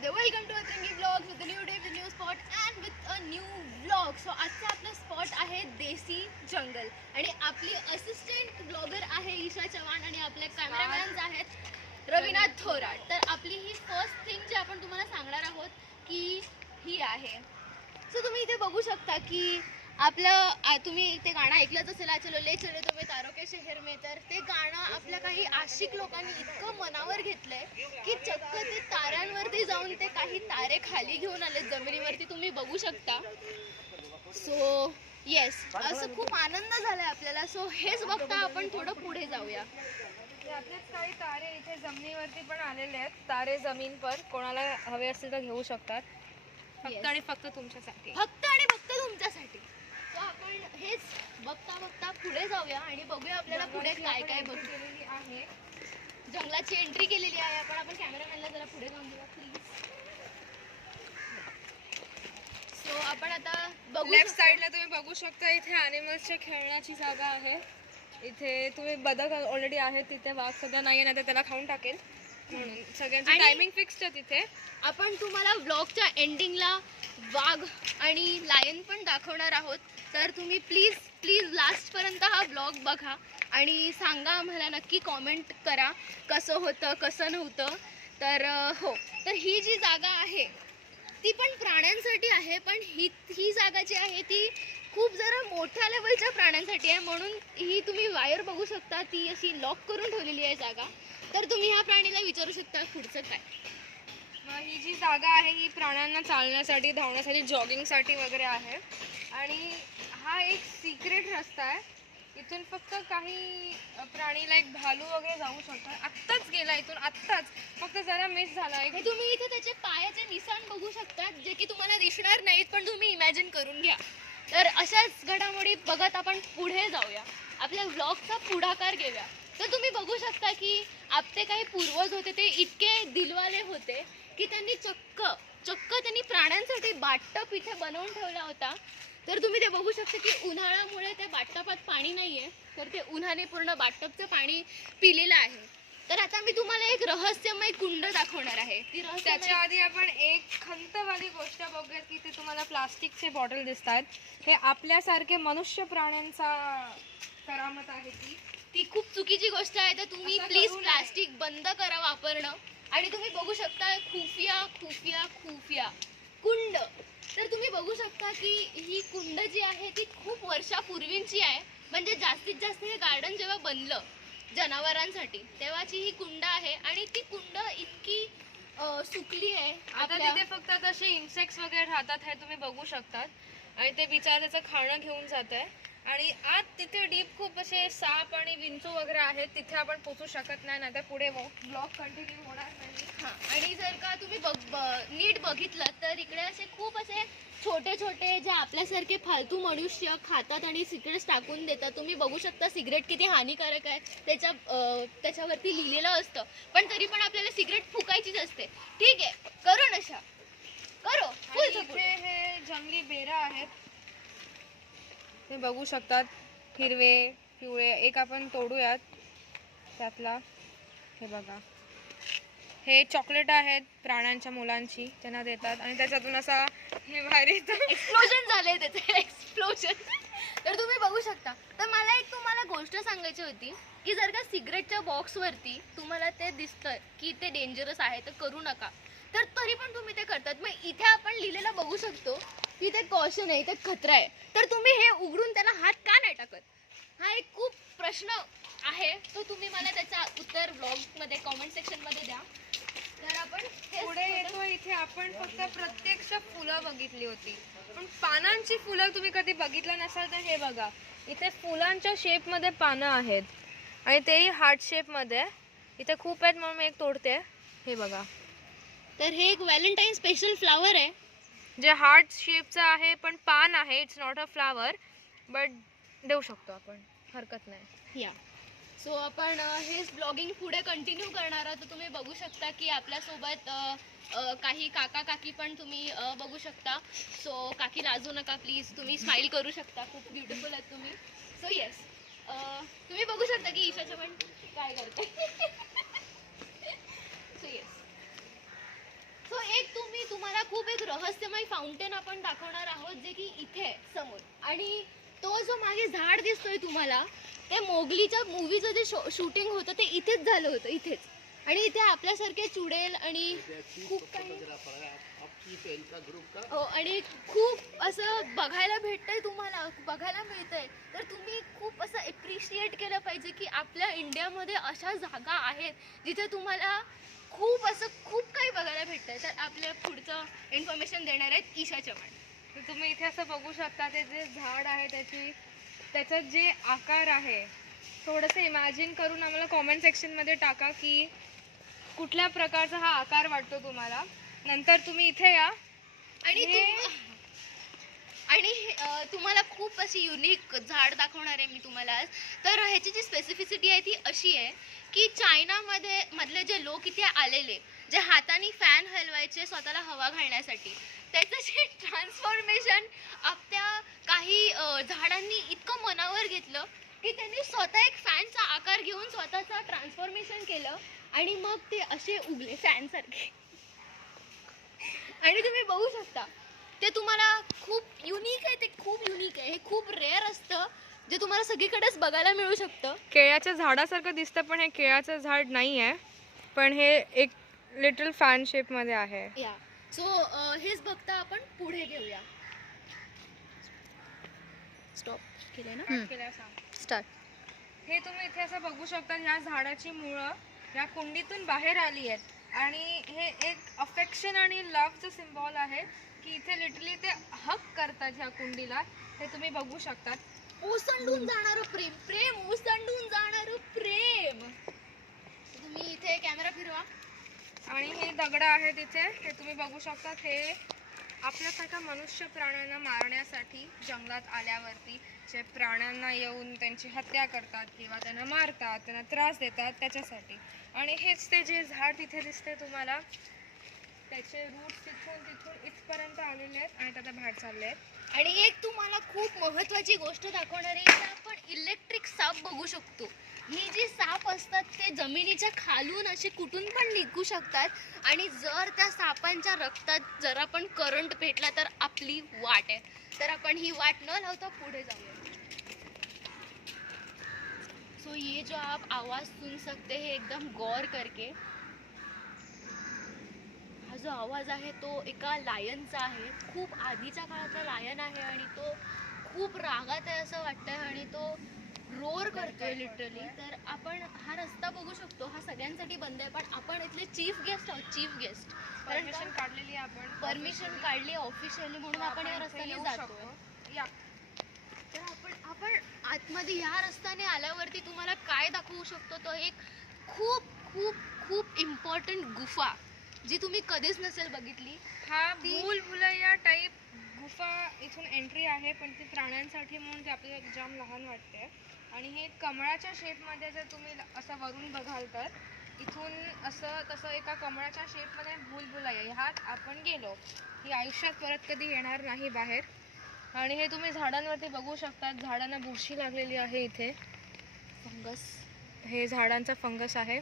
जाऊ welcome to अतरंगी blogs with new day with new spot and with a new blog. So आजचा आपला spot आहे देसी जंगल आणि आपली असिस्टंट ब्लॉगर आहे ईशा चव्हाण आणि आपले कॅमेरामॅन्स आहेत रविनाथ थोरात. तर आपली ही फर्स्ट थिंग जी आपण तुम्हाला सांगणार आहोत की ही आहे. सो तुम्ही इथे बघू शकता की आपलं तुम्ही ते गाणं ऐकलंच असेल चलो ले चलो तुम्ही तारो के शहर में. तर ते गाणं आपल्या काही आशिक लोकांनी इतकं मनावर घेतलंय की चक्क ते ताऱ्यांवरती जाऊन ते काही तारे खाली घेऊन आले जमिनीवरती, तुम्ही बघू शकता. सो येस, असं खूप आनंद झालाय आपल्याला. सो हेच बघता आपण थोडं पुढे जाऊया. आपलेच काही तारे इथे जमिनीवरती पण आलेले आहेत. तारे जमीन पर कोणाला हवे असतील तर घेऊ शकतात, फक्त आणि फक्त तुमच्यासाठी, फक्त आणि फक्त तुमच्यासाठी. सो आपण हेच बघता बघता पुढे जाऊया आणि बघूया आपल्याला पुढे काय काय बघलेली आहे. जंगलाची एंट्री केलेली आहे आपण कॅमेरामॅनला जरा पुढे जाऊन देऊया प्लीज. सो आपण आता बघू लेफ्ट साइडला तुम्ही बघू शकता इथे ॲनिमल्सच्या खेळण्याची जागा आहे. इथे तुम्ही बदक ऑलरेडी आहे, तिथे वाघ सध्या नाही आहे, त्याला खाऊन टाकेल म्हणून सगळ्यांची टायमिंग फिक्स्ड आहे तिथे. आपण तुम्हाला व्लॉगच्या एंडिंगला वाघ आणि लायन पण दाखवणार आहोत. तर तुम्ही प्लीज प्लीज लास्टपर्यंत हा व्लॉग बघा आणि सांगा आम्हाला, नक्की कॉमेंट करा कसं होतं कसं नव्हतं. तर हो, तर ही जी जागा आहे ती पण प्राण्यांसाठी आहे, पण ही जागा जी आहे ती खूप जरा मोठ्या लेवलच्या प्राण्यांसाठी आहे. म्हणून ही तुम्ही वायर बघू शकता, ती अशी लॉक करून ठेवलेली आहे जागा. तर तुम्ही ह्या प्राणीला विचारू शकता पुढचं काय. मग ही जी जागा आहे ही प्राण्यांना चालण्यासाठी, धावण्यासाठी, जॉगिंगसाठी वगैरे आहे. आणि हा एक सिक्रेट रस्ता आहे. इथून फक्त काही प्राणी लाईक भालू वगैरे जाऊ शकतात. आत्ताच गेला इथून, आत्ताच, फक्त जरा मिस झाला. तुम्ही इथे त्याचे पायाचे निशाण बघू शकता, जे की तुम्हाला दिसणार नाहीत पण तुम्ही इमॅजिन करून घ्या. तर अशाच घडामोडी बघत आपण पुढे जाऊया, आपल्या व्लॉगचा पुढाकार घेऊया. तर तुम्ही बघू शकता की आपले काही पूर्वज होते ते इतके दिलवाले होते की त्यांनी चक्क त्यांनी प्राण्यांसाठी बाटप इथे बनवून ठेवला होता. तर तुम्ही ते बघू शकता की उन्हाळ्यामुळे त्या बाटपात पाणी नाहीये, तर ते उन्हाने पूर्ण बाटपचं पाणी पिलेलं आहे. तर आता मी तुम्हाला एक रहस्यमय कुंड दाखवणार आहे. त्याच्या आधी आपण एक खंतवाली गोष्ट बघूया की ते तुम्हाला प्लास्टिकचे बॉटल दिसत आहेत. हे आपल्यासारखे मनुष्य प्राण्यांचा करामत आहे. ती खूप चुकीची गोष्ट आहे. तर तुम्ही प्लीज प्लास्टिक बंद करा वापरणं. आणि तुम्ही बघू शकता खुफिया कुंड. तर तुम्ही बघू शकता की ही कुंड जी आहे ती खूप वर्षापूर्वीची आहे. म्हणजे जास्तीत जास्त हे गार्डन जेव्हा बनलं जनावरांसाठी तेव्हाची ही कुंड आहे. आणि ती कुंड इतकी सुकली आहे. आता तिथे फक्त तसे इन्सेक्ट्स वगैरे राहतात, हे तुम्ही बघू शकतात. आणि ते बिचार त्याचं खाणं घेऊन जात आहे. आणि आत तिथे डीप खूप असे साप आणि विंचू वगैरे आहेत, तिथे आपण पोचू शकत नाही, नाहीतर पुढे ब्लॉग कंटिन्यू होणार नाही. हां, आणि जर का तुम्ही नीट बघितलं तर इकडे असे खूप असे छोटे छोटे जे आपल्यासारखे फालतू मनुष्य खातात आणि सिगरेट्स टाकून देतात. तुम्ही बघू शकता सिगरेट किती हानिकारक आहे त्याच्यावरती लिहिलेलं असतं, पण तरी पण आपल्याला सिगरेट फुकायचीच असते. ठीक आहे, करो नशा करो. इथे हे जंगली बेरा आहेत, ते बघू शकतात, हिरवे पिवळे. एक आपण तोडूयात त्यातला. हे बघा, हे चॉकलेट आहेत प्राण्यांच्या मुलांची, त्यांना देतात आणि त्याच्यातून असा हे बाहेर येतं. एक्सप्लोजन झालंय त्याचं, एक्सप्लोजन. तर तुम्ही बघू शकता. तर मला एक तुम्हाला गोष्ट सांगायची होती की जर का सिगरेटच्या बॉक्सवरती तुम्हाला ते दिसतं की ते डेंजरस आहे तर करू नका, तर तरी पण तुम्ही ते करतात. मग इथे आपण लिहिलेलं बघू शकतो की ते कॉशन आहे, ते खतरा आहे. तर तुम्ही हे उघडून त्याला हात का नाही टाकत? हा एक खूप प्रश्न आहे, तो तुम्ही मला त्याचा उत्तर ब्लॉगमध्ये कॉमेंट सेक्शनमध्ये द्या. तर आपण पुढे येतो. इथे आपण फक्त प्रत्यक्ष फुलं बघितली होती, पण पानांची फुलं तुम्ही कधी बघितलं नसाल तर हे बघा, इथे फुलांच्या शेपमध्ये पानं आहेत आणि तेही हार्ट शेपमध्ये. इथे खूप आहेत म्हणून मी एक तोडते. हे बघा, तर हे एक व्हॅलेंटाईन स्पेशल फ्लावर आहे जे हार्ट शेपचं आहे, पण पान आहे. It's not a flower, but देऊ शकतो आपण, हरकत नाही. या. सो आपण हेच ब्लॉगिंग पुढे कंटिन्यू करणार आहोत. तर तुम्ही बघू शकता की आपल्यासोबत काही काका काकी पण तुम्ही बघू शकता. सो काकी लाजू नका प्लीज, तुम्ही स्माइल करू शकता, खूप ब्युटिफुल आहेत तुम्ही. सो येस, तुम्ही बघू शकता की ईशाचं पण काय करते. सो येस, सो एक फाउंटेन आपण दाखवणार आहोत जे की इथे आहे समोर. आणि तो जो मागे झाड दिसतोय तुम्हाला, ते मोगलीच्या मूवीचं जे शूटिंग होतं ते इथेच झालं होतं, इथेच. आणि इथे आपल्यासारखे चुडेल आणि खूप काही आणि खूप असं बघायला भेटतंय, तुम्हाला बघायला मिळतंय. तर तुम्ही खूप असं एप्रिशिएट केलं पाहिजे की आपल्या इंडियामध्ये अशा जागा आहेत जिथे तुम्हाला खूप काही बघायला भेटतंय. तर आपल्या पुढचं इन्फॉर्मेशन देणार आहेत ईशा चव्हाण. तर तुम्ही इथे असं बघू शकता, ते जे झाड आहे त्याचा जे आकार आहे, थोडंसं इमॅजिन करून आम्हाला कॉमेंट सेक्शनमध्ये टाका की कुठल्या प्रकारचा हा आकार वाटतो तुम्हाला. नंतर तुम्ही इथे या आणि तुम्हाला खूप अशी युनिक झाड दाखवणार आहे मी तुम्हाला आज. तर ह्याची जी स्पेसिफिसिटी आहे ती अशी आहे की चायनामध्ये मधले जे लोक इथे आलेले, जे हाताने फॅन हलवायचे स्वतःला हवा घालण्यासाठी, त्याचं जे ट्रान्सफॉर्मेशन आपल्या काही झाडांनी इतकं मनावर घेतलं की त्यांनी स्वतः एक फॅनचा आकार घेऊन स्वतःचा ट्रान्सफॉर्मेशन केलं आणि मग ते असे उगले फॅनसारखे. आणि तुम्ही बघू शकता ते तुम्हाला खूप युनिक आहे, ते खूप युनिक आहे. हे खूप रेअर असतं जे तुम्हाला सगळीकडेच बघायला मिळू शकतं. केळ्याच्या झाडासारखं दिसतं, पण हे केळ्याचं झाड नाही आहे, पण हे एक लिटल फॅन शेपमध्ये आहे. या सो हेच बघता आपण पुढे घेऊया. स्टॉप केले ना, स्टार्ट. हे तुम्ही इथे असं बघू शकता, ह्या झाडाची मुळं या कुंडीतून बाहेर आली आहेत आणि हे एक अफेक्शन आणि लव्हचं सिम्बॉल आहे की इथे लिटरली ते हक करतात ह्या कुंडीला. हे तुम्ही बघू शकतात. ओसंडून जाणारं प्रेम, प्रेम ओसंडून जाणारं प्रेम. तुम्ही इथे कॅमेरा फिरवा. आणि हे दगड आहेत इथे, हे तुम्ही बघू शकता. हे आपल्यासारख्या मनुष्य प्राण्यांना मारण्यासाठी जंगलात आल्यावरती जे प्राण्यांना येऊन त्यांची हत्या करतात किंवा त्यांना मारतात, त्यांना त्रास देतात, त्याच्यासाठी. आणि हेच ते जे झाड तिथे दिसते तुम्हाला, त्याचे रूट्स तिथून इथपर्यंत आलेले आहेत आणि त्याचा बाहेर चालले आहेत. आणि एक तुम्हाला खूप महत्त्वाची गोष्ट दाखवणार आहे की आपण इलेक्ट्रिक साप बघू शकतो. ही जी साप असतात ते जमिनीच्या खालून असे कुठून पण निघू शकतात आणि जर त्या सापांच्या रक्तात जर आपण करंट भेटला तर आपली वाट आहे. तर आपण ही वाट न लावता पुढे जाऊया. सो ये जो आप आवाज सुन सकते हैं एकदम गौर करके, हा जो आवाज आहे तो एका लायनचा आहे. खूप आधीच्या काळातला लायन आहे आणि तो खूप रागात आहे असं वाटतंय आणि तो रोर करतोय लिटरली. तर आपण हा रस्ता बघू शकतो, हा सगळ्यांसाठी बंद आहे, पण आपण इथले चीफ गेस्ट आहोत. चीफ गेस्ट परमिशन काढलेली आहे आपण, परमिशन काढली ऑफिशियली, म्हणून आपण या रस्त्याने जातो. तर आपण आतमध्ये ह्या रस्त्याने आल्यावरती तुम्हाला काय दाखवू शकतो, तो एक खूप खूप खूप इम्पॉर्टंट गुफा जी तुम्ही कधीच नसेल बघितली. हा भूलभुलैया टाईप गुफा इथून एंट्री आहे, पण ती प्राण्यांसाठी म्हणून ती आपल्याला जाम लहान वाटते. आणि हे कमळाच्या शेपमध्ये जर तुम्ही असं वरून बघाल तर इथून असं तसं एका कमळाच्या शेपमध्ये भूलभुलैया ह्यात आपण गेलो ही आयुष्यात परत कधी येणार नाही बाहेर. आणि हे तुम्ही झाडांवरती बघू शकता, झाडांना बुरशी लागलेली आहे इथे. फंगस, हे झाडांचा फंगस आहे.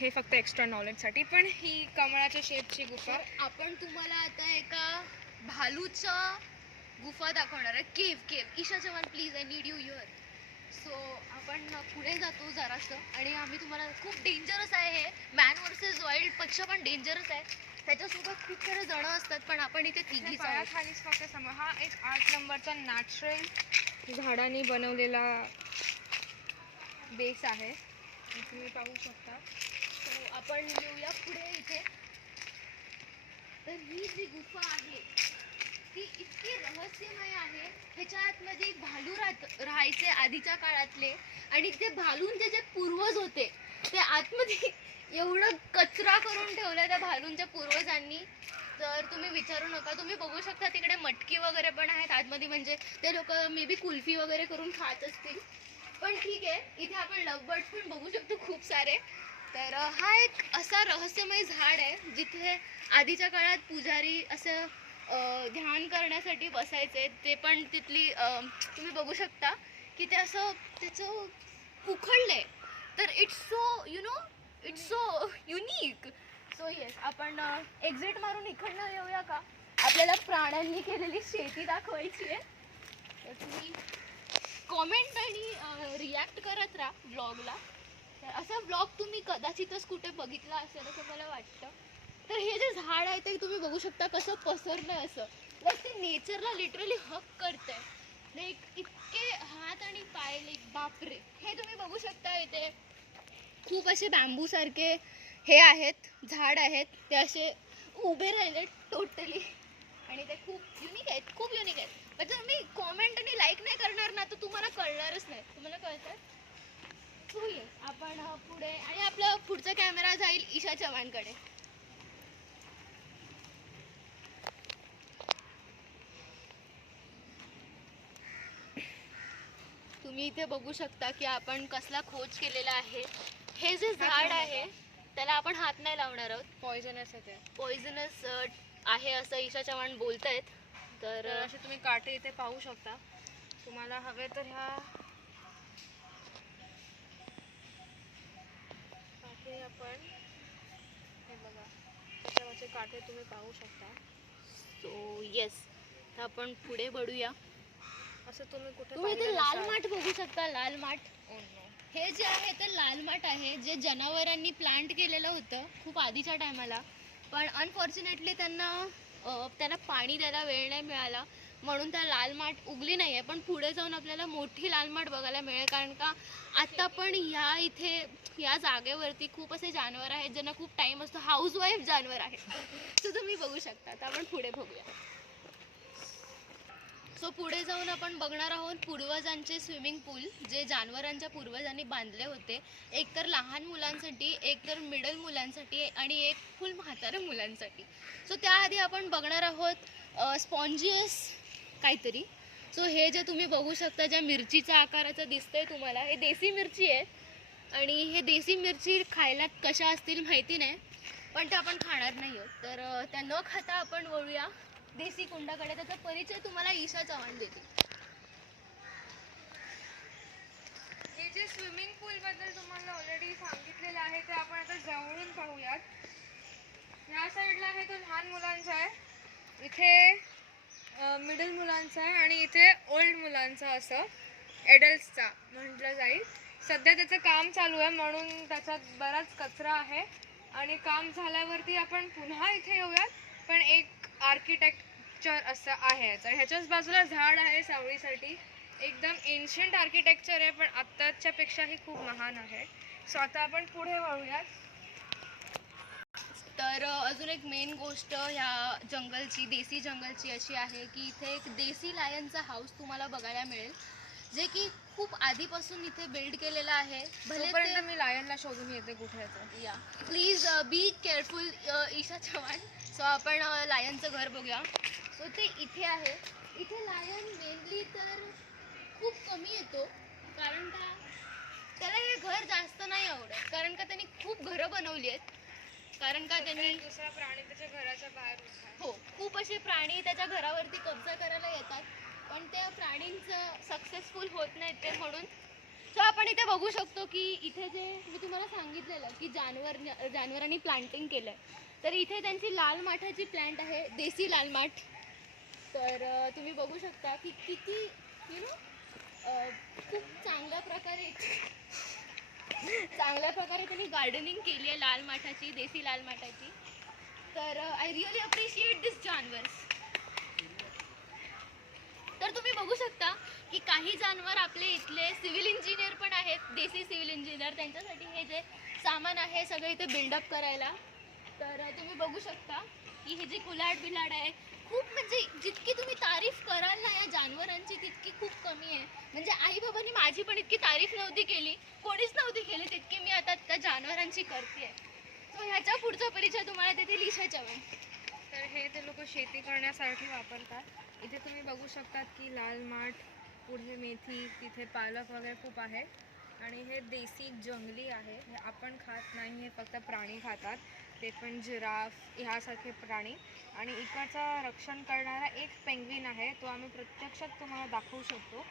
हे फक्त एक्स्ट्रा नॉलेजसाठी. पण ही कमळाच्या शेपची गुफा. आपण तुम्हाला आता एका भालूच्या गुफा दाखवणार आहे. Cave. Isha Chavan please, I need you here. So आपण पुढे जातो जरासं आणि आम्ही तुम्हाला, खूप डेंजरस आहे हे, मॅन वर्सेस वाईल्ड पेक्षा पण डेंजरस आहे. त्याच्यासोबत खूप सारे जण असतात, पण आपण इथे तिघीच आहोत. खालीच फक्त समोर हा एक 8 नंबरचा नॅचरल झाडांनी बनवलेला बेस आहे, तुम्ही पाहू शकता. सो आपण येऊया पुढे इथे. तर ही जी गुफा आहे ती इतकी रहस्यमय आहे. ह्याच्या आतमध्ये भालू राहायचे आधीच्या काळातले, आणि ते भालूंचे जे पूर्वज होते ते आतमध्ये एवढं कचरा करून ठेवलं त्या भालूंच्या पूर्वजांनी, तर तुम्ही विचारू नका. तुम्ही बघू शकता तिकडे मटकी वगैरे पण आहेत आतमध्ये, म्हणजे ते लोक मे बी कुल्फी वगैरे करून खात असतील. पण ठीक आहे, इथे आपण लवबर्ड्स पण बघू शकतो खूप सारे. तर हा एक असा रहस्यमय झाड आहे जिथे आधीच्या काळात पुजारी असं ध्यान करण्यासाठी बसायचे. ते पण तिथली तुम्ही बघू शकता की ते असं त्याचं उखडलंय. तर it's so it's so unique. So so yes, आपण एक्झिट मारून इकडनं येऊया का? आपल्याला प्राण्यांनी केलेली शेती दाखवायची आहे. तर तुम्ही कॉमेंट आणि रिॲक्ट करत राहा ब्लॉगला. तर असा ब्लॉग तुम्ही कदाचितच कुठे बघितला असेल असं मला वाटतं. तर हे जे झाड आहे ते तुम्ही बघू शकता कसं पसरलंय असं. बस ते नेचरला लिटरली हक करतंय. लाईक इतके हात आणि पाय, लाईक बापरे. हे तुम्ही बघू शकता इथे खूप असे बांबू सारखे हे आहेत, झाड आहेत, ते असे उभे राहिले टोटली. आणि ते खूप युनिक आहेत, खूप युनिक आहेत. पण जर तुम्ही कॉमेंट आणि लाईक नाही करणार ना तर तुम्हाला कळणारच नाही. तुम्हाला कळतं? सो येस, आपण पुढे, आणि आपला पुढचा कॅमेरा जाईल ईशा चव्हाणकडे. तुम्ही इथे बघू शकता की आपण कसला खोज केलेला आहे. हे जे झाड आहे त्याला आपण हात नाही लावणार आहोत. पॉइझनस आहे ते. पॉइझनस आहे असं ईशा चव्हाण बोलतायत. तर तर असे तुम्ही काटे इथे पाहू शकता. तुम्हाला हवे तर ह्या काटे आपण, हे बघा त्याच्यावरचे काटे तुम्ही पाहू शकता. सो येस, तर आपण पुढे बढूया. असं तुम्ही कुठे तुम्ही इथे पाहिलं लाल नसाल. माठ बघू शकता, लाल माठ. Oh no. हे जे आहे ते लाल माठ आहे, जे जनावरांनी प्लांट केलेलं होतं खूप आधीच्या टायमाला. पण अनफॉर्च्युनेटली त्यांना पाणी द्यायला वेळ नाही मिळाला, म्हणून त्या लाल माठ उगली नाही आहे. पण पुढे जाऊन आपल्याला मोठी लाल माठ बघायला मिळेल, कारण का आत्ता पण या जागेवरती खूप असे जानवर आहेत ज्यांना खूप टाईम असतो. हाऊसवाईफ जानवर आहेत. तर तुम्ही बघू शकता. तर आपण पुढे बघूया. सो पुढे जाऊन आपण बघणार आहोत पूर्वजांचे स्विमिंग पूल, जे जानवरांच्या पूर्वजांनी बांधले होते. एक तर लहान मुलांसाठी, एक तर मिडल मुलांसाठी, आणि एक फुल म्हाताऱ्या मुलांसाठी. सो त्याआधी आपण बघणार आहोत स्पॉन्जियस काहीतरी. सो हे जे तुम्ही बघू शकता, ज्या मिरचीच्या आकाराचं दिसतंय तुम्हाला, हे देसी मिरची आहे. आणि हे देसी मिरची खायला कशा असतील माहिती नाही, पण ते आपण खाणार नाही आहोत. तर त्या न खाता आपण वळूया देसी कुंडाकडे. त्याचा परिचय तुम्हाला ईशा चव्हाण देते. हे जे स्विमिंग पूल बद्दल तुम्हाला ऑलरेडी सांगितलेलं आहे ते आपण आता जवळून पाहूयात. या साईडला आहे तो लहान मुलांचा आहे, इथे मिडल मुलांचा आहे, आणि इथे ओल्ड मुलांचा, असं एडल्ट्सचा म्हटलं जाईल. सध्या त्याचं काम चालू आहे म्हणून त्याच्यात बराच कचरा आहे, आणि काम झाल्यावरती आपण पुन्हा इथे येऊयात. पण एक आर्किटेक्चर असं आहे याचं. ह्याच्याच बाजूला झाड आहे सावळीसाठी. एकदम एन्शियंट आर्किटेक्चर आहे, पण आत्ताच्या पेक्षाही खूप महान आहे. सो आता आपण पुढे वळूयात. तर अजून एक मेन गोष्ट ह्या जंगलची, देसी जंगलची अशी आहे की इथे एक देसी लायनचा हाऊस तुम्हाला बघायला मिळेल, जे की खूप आधीपासून इथे बिल्ड केलेलं आहे. तोपर्यंत मी लायनला शोधून येते कुठे आहे. या please be careful Isha Chavan. So आपण लायनचं घर बघूया. सो ते इथे आहे. इथे लायन मेनली तर खूप कमी येतो, कारण का त्याला हे घर जास्त नाही आवडत, कारण का त्यांनी खूप घरं बनवली आहेत. कारण का त्यांनी दुसरा प्राणी त्याच्या घराच्या बाहेर उभा आहे. हो, खूप असे प्राणी त्याच्या घरावरती कब्जा करायला येतात, पण त्या प्राणींचं सक्सेसफुल होत नाहीत ते, म्हणून. सो आपण इथे बघू शकतो की इथे जे मी तुम्हाला सांगितलेलं की जानवरांनी प्लांटिंग केलं आहे, तर इथे त्यांची लाल माठाची प्लॅन्ट आहे, देसी लाल माठ. तर तुम्ही बघू शकता की किती खूप चांगल्या प्रकारे त्यांनी गार्डनिंग केली आहे लाल माठाची, देसी लाल माठाची. तर आय रिअली अप्रिशिएट दिस जानवर्स. तर तुम्ही बघू शकता की काही जानवर आपले इथले सिव्हिल इंजिनियर पण आहेत, देसी सिव्हिल इंजिनियर. त्यांच्यासाठी हे जे सामान आहे सगळं इथे बिल्डअप करायला. तर तुम्ही बघू शकता की हे जे कुलाड बिलाड आहे, खूप म्हणजे जितकी तुम्ही तारीफ कराल ना या जानवरांची तितकी खूप कमी आहे. म्हणजे आई बाबांनी माझी पण इतकी तारीफ नव्हती केली, कोणीच नव्हती केली तितकी मी आता त्या जानवरांची करते. सो ह्याच्या पुढचा परिचय तुम्हाला देते ईशा चव्हाण. तर हे ते लोक शेती करण्यासाठी वापरतात. इथे तुम्ही बघू शकतात की लाल माठ, पुढे मेथी, तिथे पालक वगैरे खूप आहे. आणि हे देसी जंगली आहे, हे आपण खात नाही, हे फक्त प्राणी खातात, ते पण जिराफ ह्यासारखे प्राणी. आणि इकडचं रक्षण करणारा एक पेंग्विन आहे, तो आम्ही प्रत्यक्षात तुम्हाला दाखवू शकतो.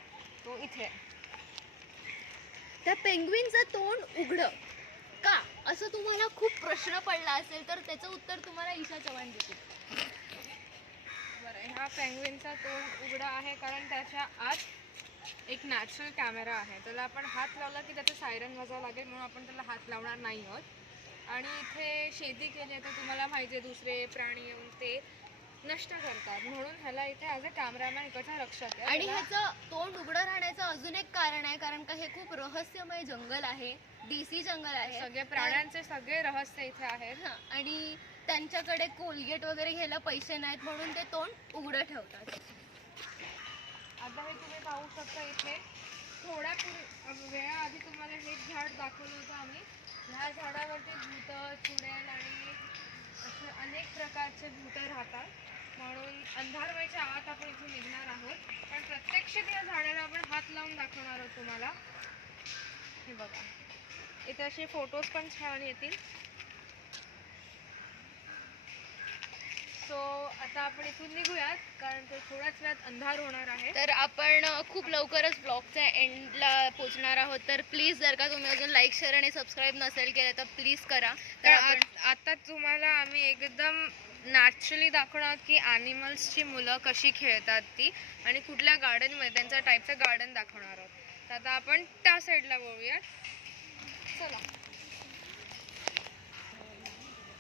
तो इथे. त्या पेंग्विनचं तोंड उघडं, का असं तुम्हाला खूप प्रश्न पडला असेल तर त्याचं उत्तर तुम्हाला ईशा चव्हाण देतील. बरं, ह्या पेंग्विनचा तोंड उघडा आहे कारण त्याच्या आत एक नॅचरल कॅमेरा आहे. त्याला आपण हात लावला की त्याचं सायरन वाजावं लागेल, म्हणून आपण त्याला हात लावणार नाही आहोत. आणि इथे शेती केली आहे तर तुम्हाला माहिती आहे दुसरे प्राणी येऊन ते नष्ट करतात, म्हणून ह्याला इथे ॲज अ कॅमेरामॅन इकडचा रक्षक आहे. आणि त्याला- ह्याचं तोंड उघडं राहण्याचं अजून एक कारण आहे, कारण का हे खूप रहस्यमय जंगल आहे, देसी जंगल आहे. सगळे प्राण्यांचे सगळे रहस्य इथे आहेत. हा, आणि त्यांच्याकडे कोलगेट वगैरे घ्यायला पैसे नाहीत म्हणून ते तोंड उघडं ठेवतात. आता हे तुम्ही पाहू शकता इथे थोड्या वेळाआधी तुम्हाला हे झाड दाखवलं होतं आम्ही. ह्या झाडावरती भूतं, चुडेल आणि असे अनेक प्रकारचे भूतं राहतात, म्हणून अंधार व्हायच्या आत आपण इथे निघणार आहोत. पण प्रत्यक्षात या झाडाला आपण हात लावून दाखवणार आहोत तुम्हाला. हे बघा, इथे असे फोटोज पण छान येतील. सो आता आपण इथून निघूयात कारण ते थोड्याच वेळात अंधार होणार आहे. तर आपण खूप लवकरच ब्लॉगच्या एंडला पोहोचणार आहोत. तर प्लीज जर का तुम्ही अजून लाईक शेअर आणि सबस्क्राईब नसेल केलं तर प्लीज करा. तर आता तुम्हाला आम्ही एकदम नॅचरली दाखवणार आहोत की ॲनिमल्सची मुलं कशी खेळतात ती, आणि कुठल्या गार्डनमध्ये त्यांच्या टाईपचं गार्डन दाखवणार आहोत. तर आता आपण त्या साईडला वळूयात. चला.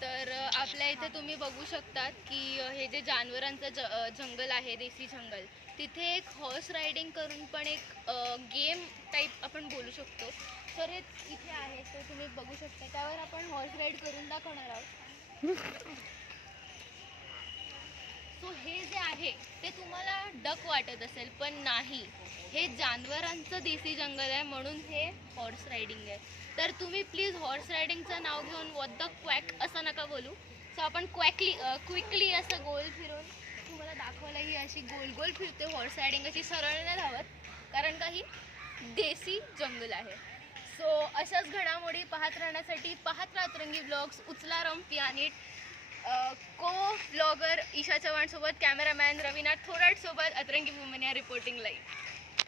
तर आपल्या इथे तुम्ही बघू शकतात की हे जे जानवरांचं जंगल आहे, देसी जंगल, तिथे एक हॉर्स रायडिंग करून पण एक गेम टाईप आपण बोलू शकतो. तर हे इथे आहे, तो तुम्ही बघू शकता. त्यावर आपण हॉर्स राईड करून दाखवणार आहोत. सो हे जे आहे ते तुम्हाला डक वाटत असेल, पण नाही, हे जानवरांचं देसी जंगल आहे, म्हणून हे हॉर्स रायडिंग आहे. तर तुम्ही प्लीज हॉर्स रायडिंगचं नाव घेऊन व्हॉट द क्वॅक असं नका बोलू. सो आपण क्विकली असं गोल फिरून तुम्हाला दाखवलं, ही अशी गोल गोल फिरते हॉर्स रायडिंग, अशी सरळ नाही धावत, कारण का ही देसी जंगल आहे. सो अशाच घडामोडी पाहत राहण्यासाठी पाहत राहा अतरंगी ब्लॉग्स. उचला रंपी आणि को ब्लॉगर ईशा चव्हाण सोबत कॅमेरामॅन रविनाथ थोराट सोबत अतरंगी वुमेन या रिपोर्टिंग लाईव्ह.